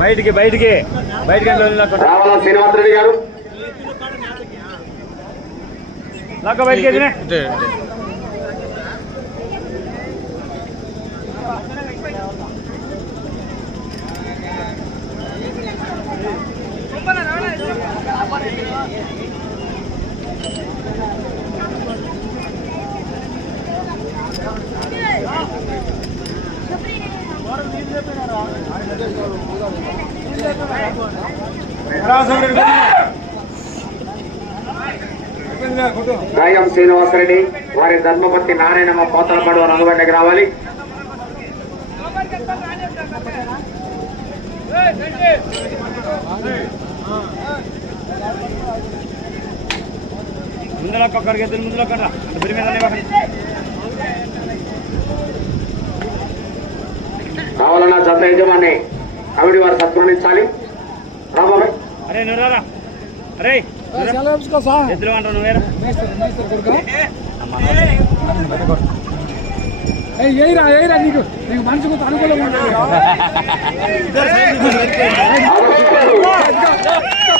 బయటికి బయటికి. బయటికి రావాల శ్రీనివాసరెడ్డి గారు. లాక్క బయటికి గాయం శ్రీనివాసరెడ్డి వారి ధర్మపతి నారాయణమ్మ పోతలపాడు వారు రంగబండకి రావాలి. ముందర ఒక్కడికి ఎదురు ముందర ఒక్కడ బరి మీద కావాలన్నా జత యజమాని కమిటీ వారు సత్కరించాలి రాబాబాయ్ అరే నువ్వు అరే ఎదురు అంటావు నువ్వేరా ఏయిరా ఏయిరా నీకు. నీకు మనసుకు అనుకూలంగా ఉంటుంది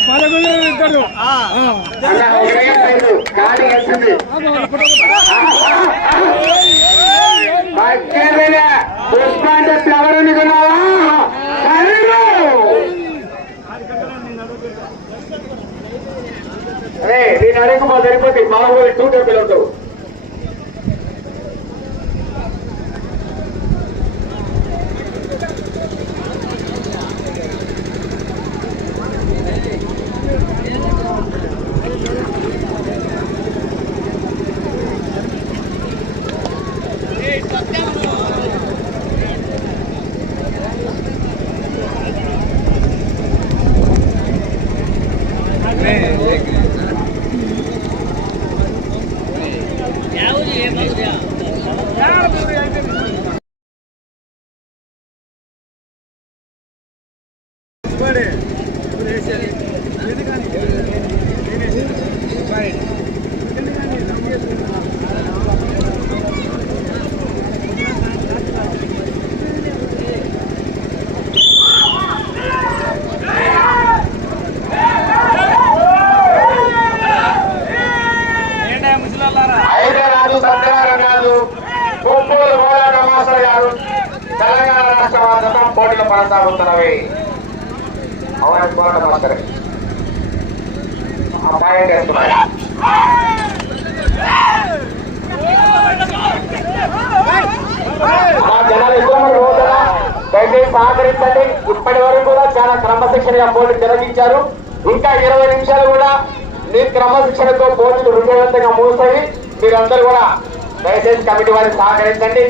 బలగులు నేను అడగకపోతే సరిపోతే మా ఊరు టూ టెంపుల్ ఉంటావు అయితే రాజు సత్యనారాయణ రాజు కొప్పూరు గోదాడ మాస్టర్ గారు తెలంగాణ రాష్ట్ర వార్తతో పోటీలు కొనసాగుతున్నవి అవునా గోదాడ మాస్టర్ ఆ పాయింట్ వేస్తున్నారు జనాలు ఎక్కువ మంది పోతారా? దయచేసి సహకరించండి. ఇప్పటి వరకు కూడా చాలా క్రమశిక్షణగా పోటీ నిర్వహించారు. ఇంకా ఇరవై నిమిషాలు కూడా మీ క్రమశిక్షణతో పోటీలు విజయవంతంగా మూసాయి మీరందరూ కూడా దయచేసి కమిటీ వారికి సహకరించండి.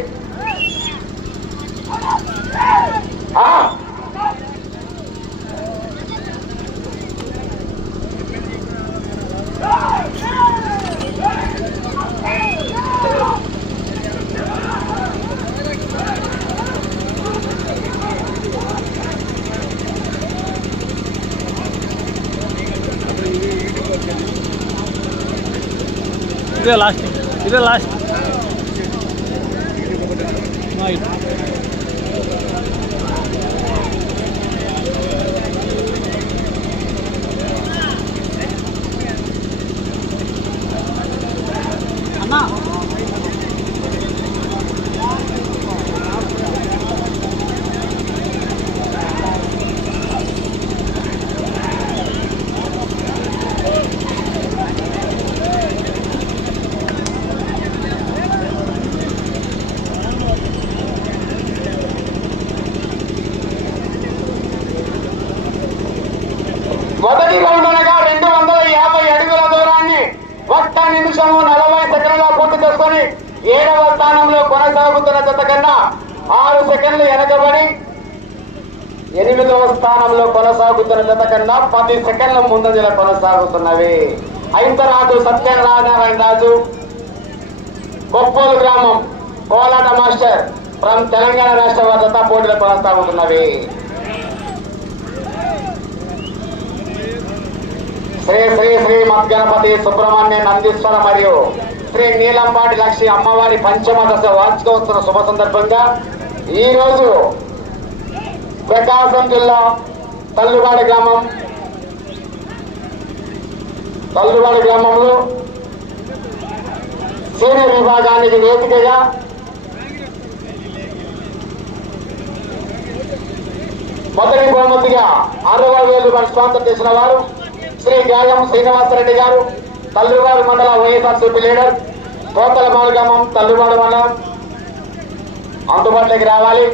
ఆ, ఇదే లాస్ట్ ఇదే లాస్ట్ మొదటి రౌండ్ అనగా రెండు వందల యాభై అడుగుల దూరాన్ని ఒక్క నిమిషము నలభై సెకండ్ల పూర్తి చేసుకొని ఏడవ స్థానంలో కొనసాగుతున్న జత కన్నా ఆరు సెకండ్లు వెనకబడి ఎనిమిదవ స్థానంలో కొనసాగుతున్న జత కన్నా పది సెకండ్ల ముందంజల కొనసాగుతున్నవి. ఐంతరాజు సత్యనారాయణ రాజు కొప్పోలు గ్రామం కోలాట మాస్టర్ ఫ్రమ్ తెలంగాణ రాష్ట్ర వారి జత పోటీలు కొనసాగుతున్నవి. శ్రీ శ్రీ శ్రీ మద్గణపతి సుబ్రహ్మణ్య నందీశ్వర మరియు శ్రీ నీలంపాటి లక్ష్మి అమ్మవారి పంచమ దశ వార్షికోత్సవ శుభ సందర్భంగా ఈరోజు ప్రకాశం జిల్లా తల్లువాడి గ్రామం తల్లువాడి గ్రామంలో సీనియర్ విభాగానికి వేదికగా మొదటి బహుమతిగా అరవై వేలు రూపాయలు స్పాన్సర్ చేసిన వారు శ్రీ గాయం శ్రీనివాసరెడ్డి గారు తల్లువాడు మండల వైఎస్ఆర్సీపీ లీడర్ కోతల గ్రామం తల్లువాడు మండలం అందుబాటులోకి రావాలి.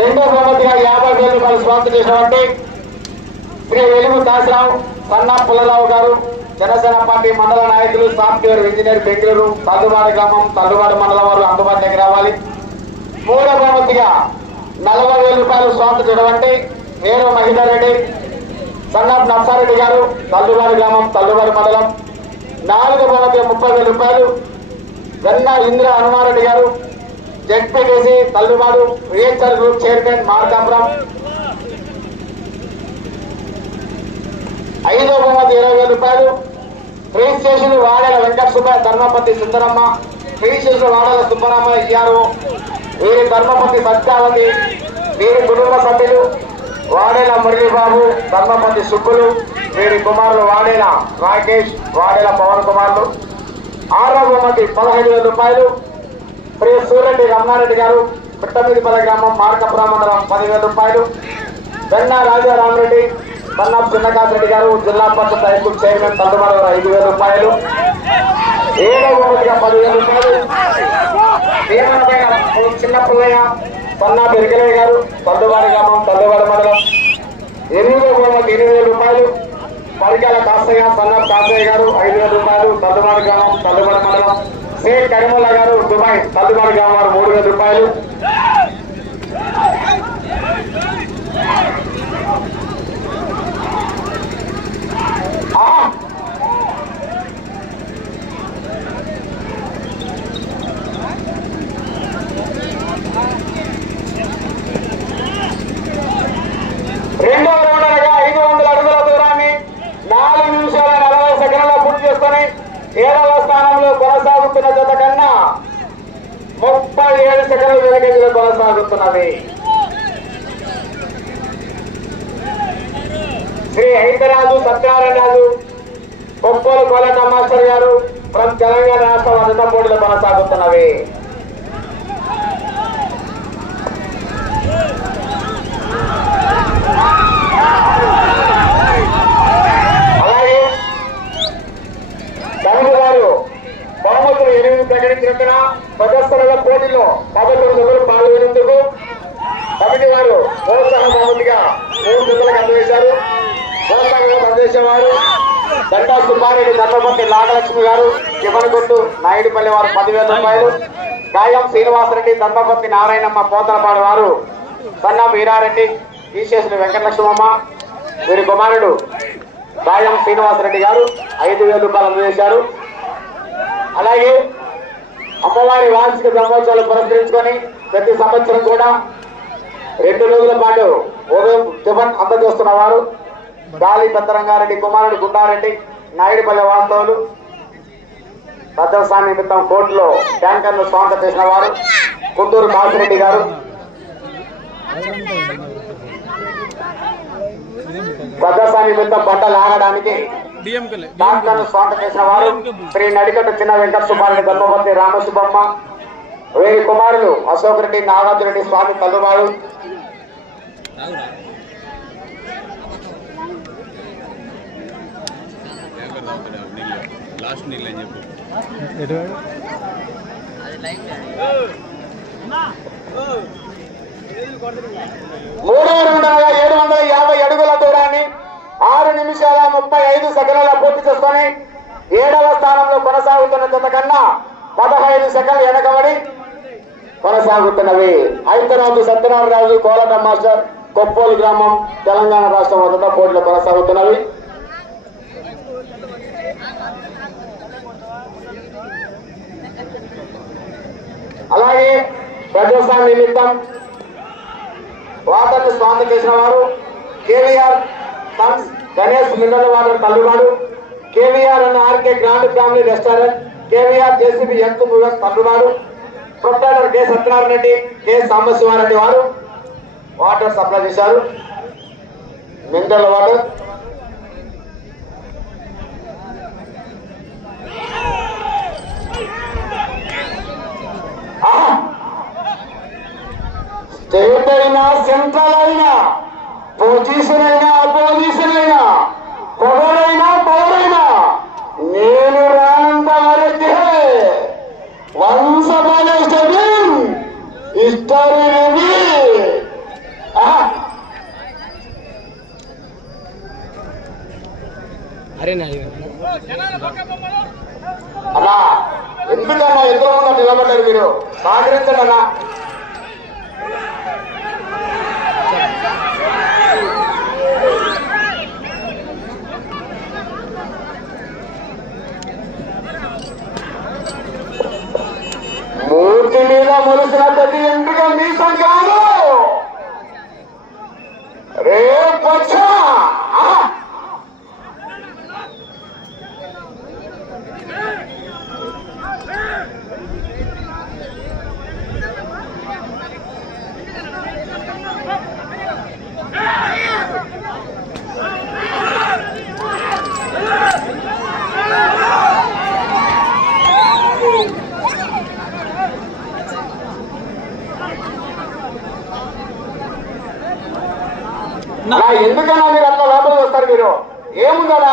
రెండో బహుమతిగా యాభై వేల రూపాయలు స్పాన్సర్ చేసినటువంటి శ్రీ వెలుగు దాసరావు సన్నా పుల్లరావు గారు జనసేన పార్టీ మండల నాయకులు సాఫ్ట్వేర్ ఇంజనీర్ బెంగళూరు తల్లువాడ గ్రామం తల్లువాడ మండలం వారు అందుబాటులోకి రావాలి. మూడో బహుమతిగా నలభై వేల రూపాయలు స్వాతంత్ర చేయడం ఏరో మహిళారెడ్డి సన్నాఫ్ నర్సారెడ్డి గారు తల్లువారి గ్రామం తల్లువారి మండలం. నాలుగు బహుమతి ముప్పై వేల రూపాయలు వెన్న ఇంద్ర హనుమారెడ్డి గారు జడ్పీటీసీ తల్లువాడు రిహెచ్ఆర్ గ్రూప్ చైర్మన్ మార్కాపురం. ఐదో బహుమతి ఇరవై వేల రూపాయలు రిజిస్ట్రేషన్ వాడల వెంకట సుబ్బయ్య ధర్మపతి సుందరమ్మ రిజిస్ట్రేషన్ వాడల సుబ్బరామయ్య ఇయ్యారు వీరి ధర్మపతి సత్యావతి వీరి కుటుంబ సభ్యులు వాడేల మురళీబాబు ధర్మపతి సుబ్బులు వీరి కుమారులు వాడేల రాకేష్ వాడేల పవన్ కుమార్లు. ఆరో బహుమతి పదహైదు వేల రూపాయలు. శ్రీ సూరెడ్డి రమణారెడ్డి గారు పిట్టమీదిపల్లి గ్రామం మార్కపురం మండలం పదివేల రూపాయలు. వెన్నా రాజారామరెడ్డి సన్నాఫ్ చిన్నకాసిరెడ్డి గారు జిల్లా పరిషత్ హైస్కూల్ చైర్మన్ తండ్రుమారు ఐదు వేల రూపాయలు. ఏడవ బహుమతిగా పదివేల రూపాయలు. చిన్న పిల్లయ్య సన్నా పెరికలయ్య గారు తల్లువాడి గ్రామం తల్లువాడి మండలం. ఎనిమిదో బహుమతి ఎనిమిది వేల రూపాయలు. పరికాల కాస్తయ్య సన్న కాస్తయ్య గారు ఐదు వేల రూపాయలు. తల్లువాడి గ్రామం తల్లువాడి మండలం. షేక్ కరిముల్లా గారు దుబాయ్. తల్లువాడి గ్రామం వారు మూడు వేల రూపాయలు. ఆహా! రెండవ రౌండ్ అనగా ఐదు వందల అడుగుల దూరాన్ని నాలుగు నిమిషాల నలభై సెకండ్ల పూర్తి చేసుకొని ఏడవ స్థానంలో కొనసాగుతున్న జత కన్నా ముప్పై ఏడు సెకండ్ల వెనకంజలో కొనసాగుతున్నవి. శ్రీ హైదరాజు సత్యారాయణరాజు కొప్పోలు కోలట మాస్టర్ గారు ఫ్రమ్ తెలంగాణ రాష్ట్రం అనంత పోటీలు కొనసాగుతున్నవి. అలాగే గారు బహుమతులు ఎనిమిది ప్రకటించినందున ప్రదర్శనల పోటీలో పదకొండు జతలు పాల్గొనేందుకు కమిటీ వారు ప్రోత్సాహ బహుమతిగా మూడు జతలకు అందజేశారు. ప్రోత్సాహంగా అందజేసేవారు దండా సుబ్బారెడ్డి ధర్మపతి నాగలక్ష్మి గారు చివరిగొట్టు నాయుడుపల్లి వారు పదివేల రూపాయలు గాయం శ్రీనివాసరెడ్డి ధర్మపతి నారాయణమ్మ పోతలపాడు వారు సన్నా వీరారెడ్డి ఈశేషులు వెంకటలక్ష్మమ్మ వీరి కుమారుడు గాయం శ్రీనివాసరెడ్డి గారు ఐదు వేల రూపాయలు అందజేశారు. అలాగే అమ్మవారి వార్షిక బ్రహ్మోత్సవాలు పురస్కరించుకొని ప్రతి సంవత్సరం కూడా రెండు రోజుల పాటు ఉదయం టిఫన్ అందజేస్తున్న వారు గాలి పెద్దరంగారెడ్డి కుమారుడు గుండారెడ్డి నాయుడుపల్లి వాస్తవులు భద్రస్వామి నిమిత్తం కోర్టులో ట్యాంకర్ను స్వాగతం చేసిన వారు గుంటూరు కాసిరెడ్డి గారు. భద్రస్వామి నిమిత్తం పంటలు ఆగడానికి డాక్టర్ను స్వాగతం చేసిన వారు శ్రీ నడికట్టు చిన్న వెంకట సుబ్బారెడ్డి ధర్మపతి రామసుబ్బమ్మ వీరి కుమారులు అశోక్ రెడ్డి నాగార్జున స్వామి తల్లువారు. లాస్ట్ నీళ్ళు అని చెప్పు మూడవ రౌండ్ అనగా ఏడు వందల యాభై అడుగుల దూరాన్ని ఆరు నిమిషాల ముప్పై ఐదు సెకండ్ల పూర్తి చేసుకొని ఏడవ స్థానంలో కొనసాగుతున్న జత కన్నా పదహైదు సెకండ్లు వెనకబడి కొనసాగుతున్నవి. హైదరాబాద్ సత్యనారాయణరాజు కోలట మాస్టర్ కొప్పోలు గ్రామం తెలంగాణ రాష్ట్రం వద్ద పోటీలు కొనసాగుతున్నవి. అలాగే ప్రజాస్వామ్య నిమిత్తం వార్తలను స్వాగతం చేసిన వారు KVR sons Ganesh mineral water తల్లుగాడు KVR అన్న RK grand family restaurant. KVR JCB earth movers తల్లుబాడు proprietor K. Satyanarayana Reddy K. Sambasivareddy వారు వాటర్ సప్లై చేశారు. Mineral water. స్టేట్ అయినా సెంట్రల్ అయినా పొజిషన్ అయినా అన్నా ఎందుకన్నా ఎంతో ముందు నిలబడ్డారు మీరు? సహకరించండి అన్నా మూర్తి మీద మొలిసిన ప్రతి ఎంపిక మీ సంఘాలు రేపొచ్చా ఆహా! నా ఎందుకన్నా మీరు అట్లా లోపలికి వస్తారు మీరు ఏముందన్నా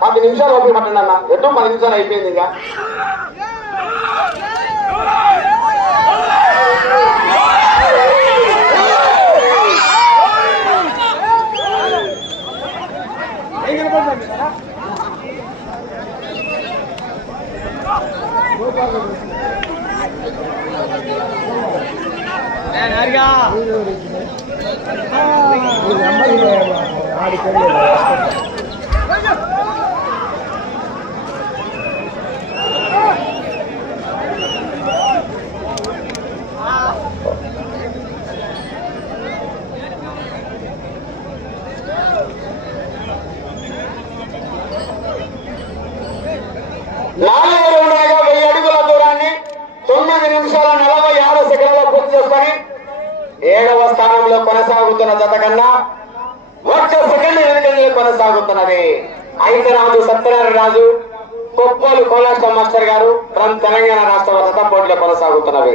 పది నిమిషాలు లోపలికి పట్టండి అన్న ఎటు పది నిమిషాలు అయిపోయింది ఇంకా ఏం కనపడుతుంది కదా నాలుగు రౌండ్లుగా వెయ్యి అడుగుల దూరాన్ని తొమ్మిది నిమిషాల నలభై ఆరు సెకండ్లలో పూర్తి చేసుకొని మూడవ స్థానంలో కొనసాగుతున్న జత కన్నా ఒక్క సెకండ్ వెనుకంజలో కొనసాగుతున్నది. ఐదరాజు సత్యనారాయణ రాజు కొప్పోలు కోలాస్ట మాస్టర్ గారు తెలంగాణ రాష్ట్ర జత పోటీలో కొనసాగుతున్నవి.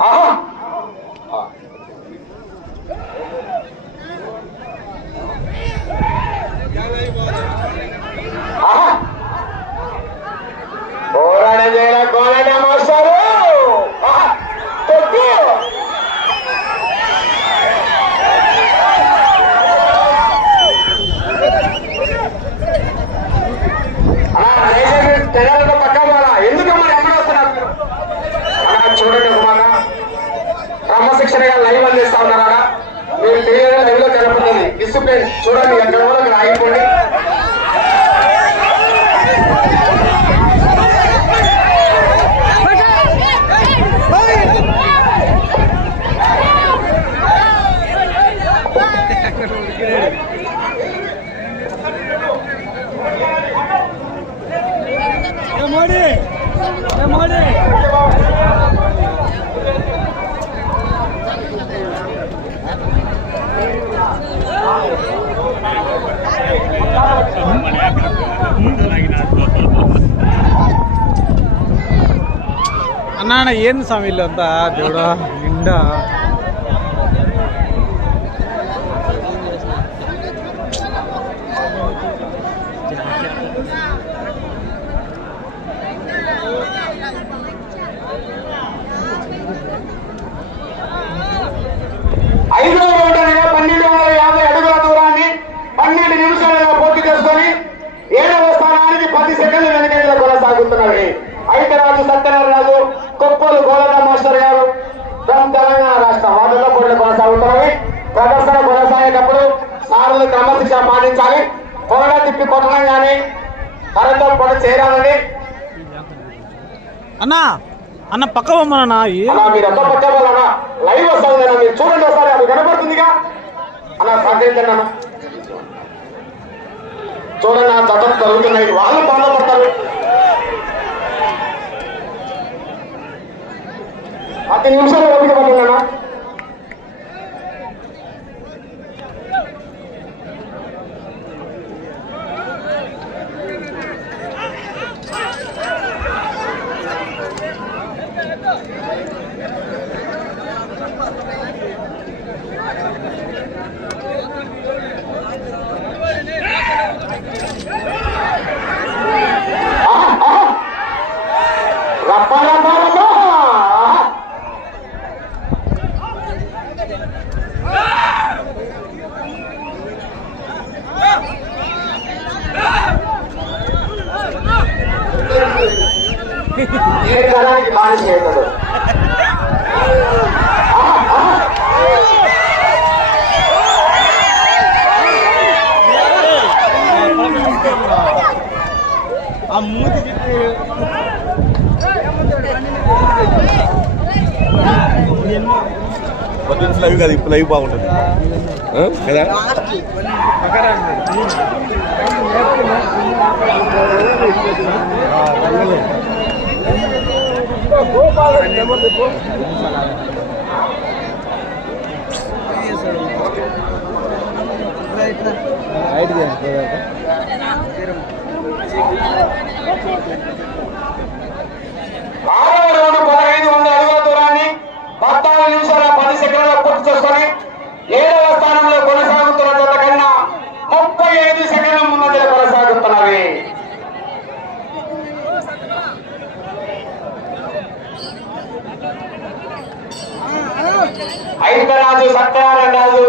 ఆహా ఆహా పోరాడ చేయాల కోలాట మాస్టారు ఆహా తొక్కు ఆ, దయచేసి తెనాలిలో పక్కా పోవాలా ఎందుకమ్మా ఎక్కడ వస్తున్నారు మీరు? అలా చూడండి ఒక మాట క్రమశిక్షణగా లైవ్ అందిస్తా ఉన్నారా మీరు క్లియర్ లైవ్లో కనపడుతుంది డిసిప్లిన్ చూడండి ఎక్కడ కూడా అక్కడ ఆగిపోండి ఏ మోడీ ఏ మోడీ అన్న అన్న ఏంది స్వామి వీళ్ళంతా దేవుడా నిండా ఐదో రౌండ్ అనగా పన్నెండు వందల యాభై అడుగుల దూరాన్ని పన్నెండు నిమిషాలలో పూర్తి చేసుకొని ఏడవ స్థానానికి పది సెకండ్లు వెనకంజలో కొనసాగుతున్నవి. ఐక్యరాజు సత్యనారాయణరాజు కొప్పలు గోలట మాస్టర్ గారు ఫ్రమ్ తెలంగాణ రాష్ట్రం. వాటిలో పోటీలు కొనసాగుతున్నవి. ప్రదర్శన కొనసాగేటప్పుడు సార్లు క్రమశిక్షణ పాటించాలి. పొగడ తిప్పి కొట్టడం కానీ కరెంటు పొగ చేరాలని. అన్నా అన్న పక్క బొమ్మనా అలా పక్క లైవ్ వస్తుంది మీరు చూడండి ఒకసారి అది కనబడుతుందిగా అన్న సహకరించండి అన్న చూడండి ఆ జతం జరుగుతున్నాయి వాళ్ళు బాధపడతారు. పది నిమిషాలు ఓపిక పడుతుంది ఆ మూతి పొద్దున్న లైవ్ కాదు ఇప్పుడు లైవ్ బాగుంటుంది? కదా? ఆరవ పదహైదు వందల అడుగుల దూరాన్ని పద్నాలుగు నిమిషాల పది సెకండ్ల పూర్తి చేసుకొని ఏడవ స్థానంలో కొనసాగుతున్న జత కన్నా ముప్పై ఐదు సెకండ్ల ముందంజలు కొనసాగుతున్నవి. ఐకరాజు సత్యనారాయణ రాజు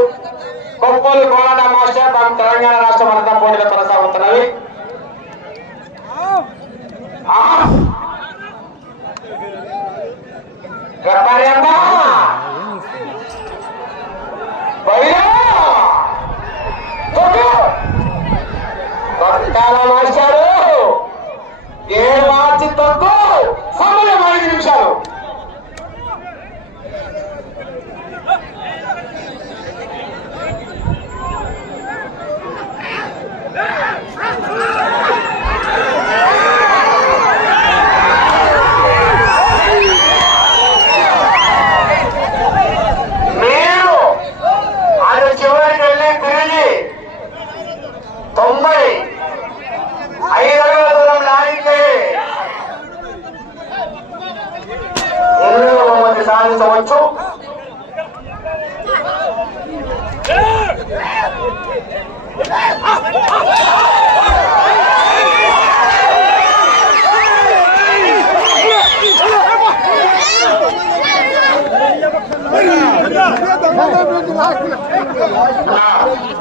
కొప్పలు కోలాడ మాస్టర్ తమ తెలంగాణ రాష్ట్రం అంతా పోటీలో కొనసాగుతున్నారు. ఏ మార్చి తక్కువ సమయం ఐదు నిమిషాలు మీరు అది చివరికి వెళ్ళి తిరిగి తొంభై ఐదు అడుగుల దూరం లాగితే ఎనిమిది బహుమతి సాధించవచ్చు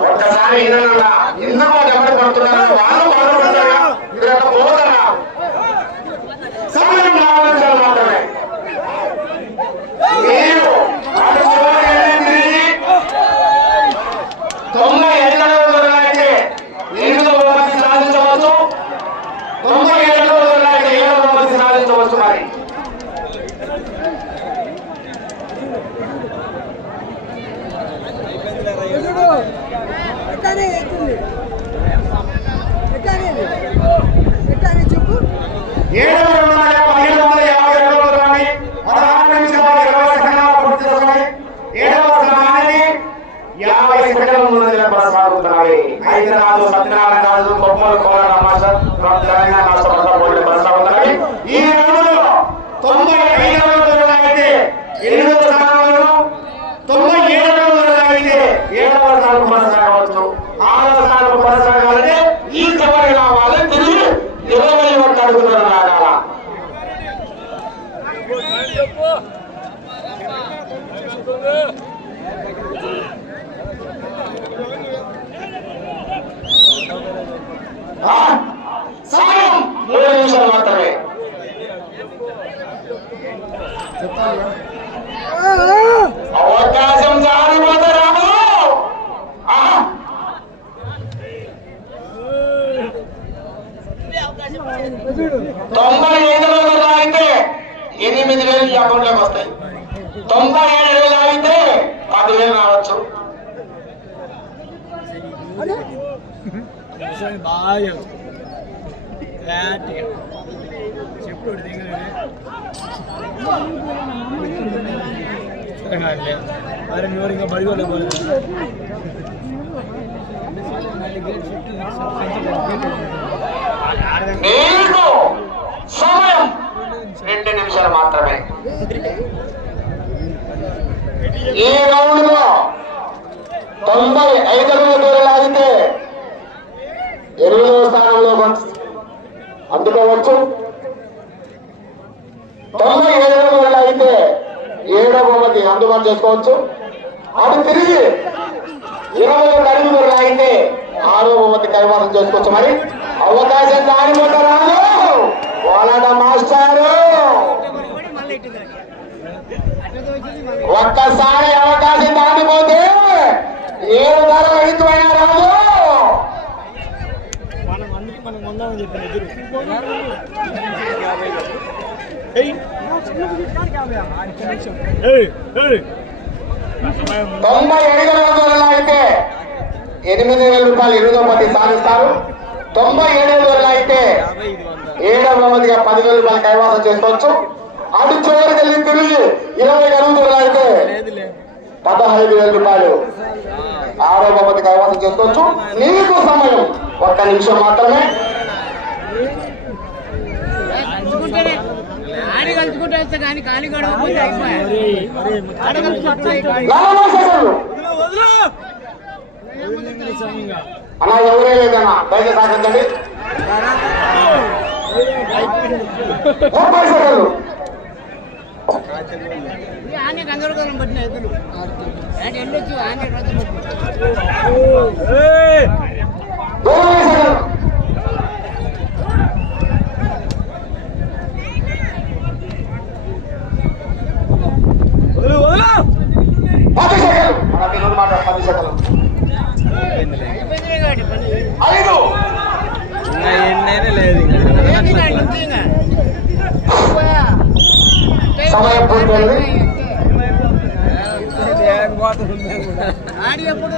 ఒక్కసారి వినన్నా ఎందుకు ఎవరు పడుతున్నారు వాళ్ళు బాధపడతారా మీరు అట్లా పోతారా సమయం నాలుగు నిమిషాలు మాత్రమే మీరు అటు చివరికి వెళ్ళి తిరిగి తొంభై ఐదు అడుగుల దూరం అయితే ఎనిమిది బహుమతి సాధించవచ్చు తొంభై ఏడు అడుగుల దూరం అయితే ఏడు బహుమతి సాధించవచ్చు మరి ఎక్కడే ఎక్కింది ఎక్కడే ఎక్కడే చెప్పు ఏడు వందల పదిహేడు వందల యాభై అడుగుల దూరాన్ని పదహారు నిమిషాల ఇరవై సెకండ్ల పూర్తి చేసుకొని ఏడవ స్థానానికి యాభై సెకండ్ల ముందు కొనసాగుతున్నాయి హైదరాబాద్ సత్యనారాయణ రాజు కొమ్మలు కోలాడ మాస్టర్ ఫ్రమ్ తెలంగాణ రాష్ట్ర ప్రజల పోటీ కొనసాగుతున్నాయి ఈ రోజుల్లో తొంభై ఐదు అడుగుల దూరం అయితే ఎనిమిదవ స్థానంలో తొంభై ఏడు అడుగుల దూరం అయితే ఏడవ స్థానం కొనసాగవచ్చు ఆరవ స్థానం కొనసాగాలంటే ఈ చివరి రావాలి తిరిగి ఇరవై ఒక్క అడుగుల రాగాల ఆ, సమయం మూడు నిమిషాలు మాత్రమే అవకాశం జారిపోతే రాదు ఆహా. తొంభై ఐదు వేలు లాగితే ఎనిమిది వేలు ఈ అకౌంట్లోకి వస్తాయి తొంభై ఏడు వేలు లాగితే పదివేలు రావచ్చు బాగా చెప్పు అరే మీరు ఇంకా బడి వాళ్ళ నీకు సమయం రెండు నిమిషాలు మాత్రమే. ఈ రౌండ్లో తొంభై ఐదు దూరం లాగితే ఎనిమిదవ స్థానంలో అందుకోవచ్చు. తొంభై ఏడు దూరం లాగితే ఏడవ బహుమతి అందుబాటు చేసుకోవచ్చు. అటు తిరిగి ఇరవై ఒక అడుగులు లాగితే ఆరో బహుమతి కైవాసం చేసుకోవచ్చు. మరి అవకాశం దారిపోతారు పోలాట మాస్టారు. ఒక్కసారి అవకాశం దాటిపోతే ఏడు ధర ఎడుతుమైనా రాదు. తొంభై ఐదు వందల అయితే ఎనిమిది వేల రూపాయలు ఎనిమిదో మంది సాధిస్తారు. తొంభై ఏడు వందల అయితే ఏడవ మందిగా పదివేల రూపాయలు కైవాసం చేసుకోవచ్చు. అటు చివరికి వెళ్ళి తిరిగి ఇరవై ఎనిమిది అయితే పదహైదు వేల రూపాయలు. ఆరో మంది కైవాసం చేసుకోవచ్చు. నీకు సమయం. ఒక్క నిమిషం మాత్రమే. నలభై సెకండ్లు అలా ఎవరే లేదన్నా? బయట తాకండి. ముప్పై సెకండ్లు ఆనే గందరగోళం పట్టిన ఎదురు ఆడ వెళ్ళొచ్చు ఆనే రోజు ఇరవై సెకండ్లు పది సెకండ్లు మన పిల్లలు మాట్లాడు పది సెకండ్లు అయిపోయింది కాబట్టి పని ఐదు ఎన్నైనా లేదు ఏంటి నా నిజంగా? అయిపోయా. సమయం పూర్తయింది ఆడి ఎప్పుడు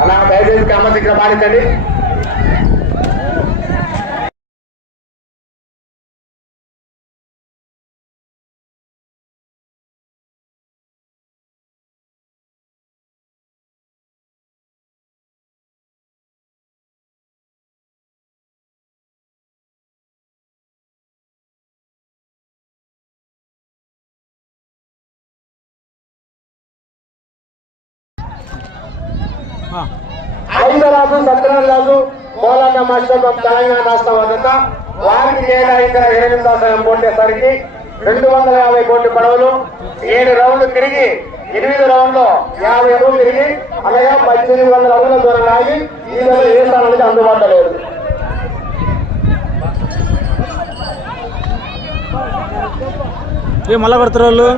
అలా దయచేసి కమ్మ దగ్గర పాలించండి ఐదరాజు సత్యనారాజు కోలాట మాస్టర్ తెలంగాణ రాష్ట్ర వద్ద వారికి కేటాయించిన ఎనిమిది సమయం కొట్టేసరికి రెండు వందల యాభై కోట్ల పడవలు. ఏడు రౌండ్లు తిరిగి ఎనిమిది రౌండ్లో యాభై అడుగులు తిరిగి అనగా పద్దెనిమిది వందల అడుగుల దూరం ఆగి ఈ నెల ఏ స్థానానికి అందుబాటులో లేదు. ఏ మళ్ళా పెడతారు వాళ్ళు?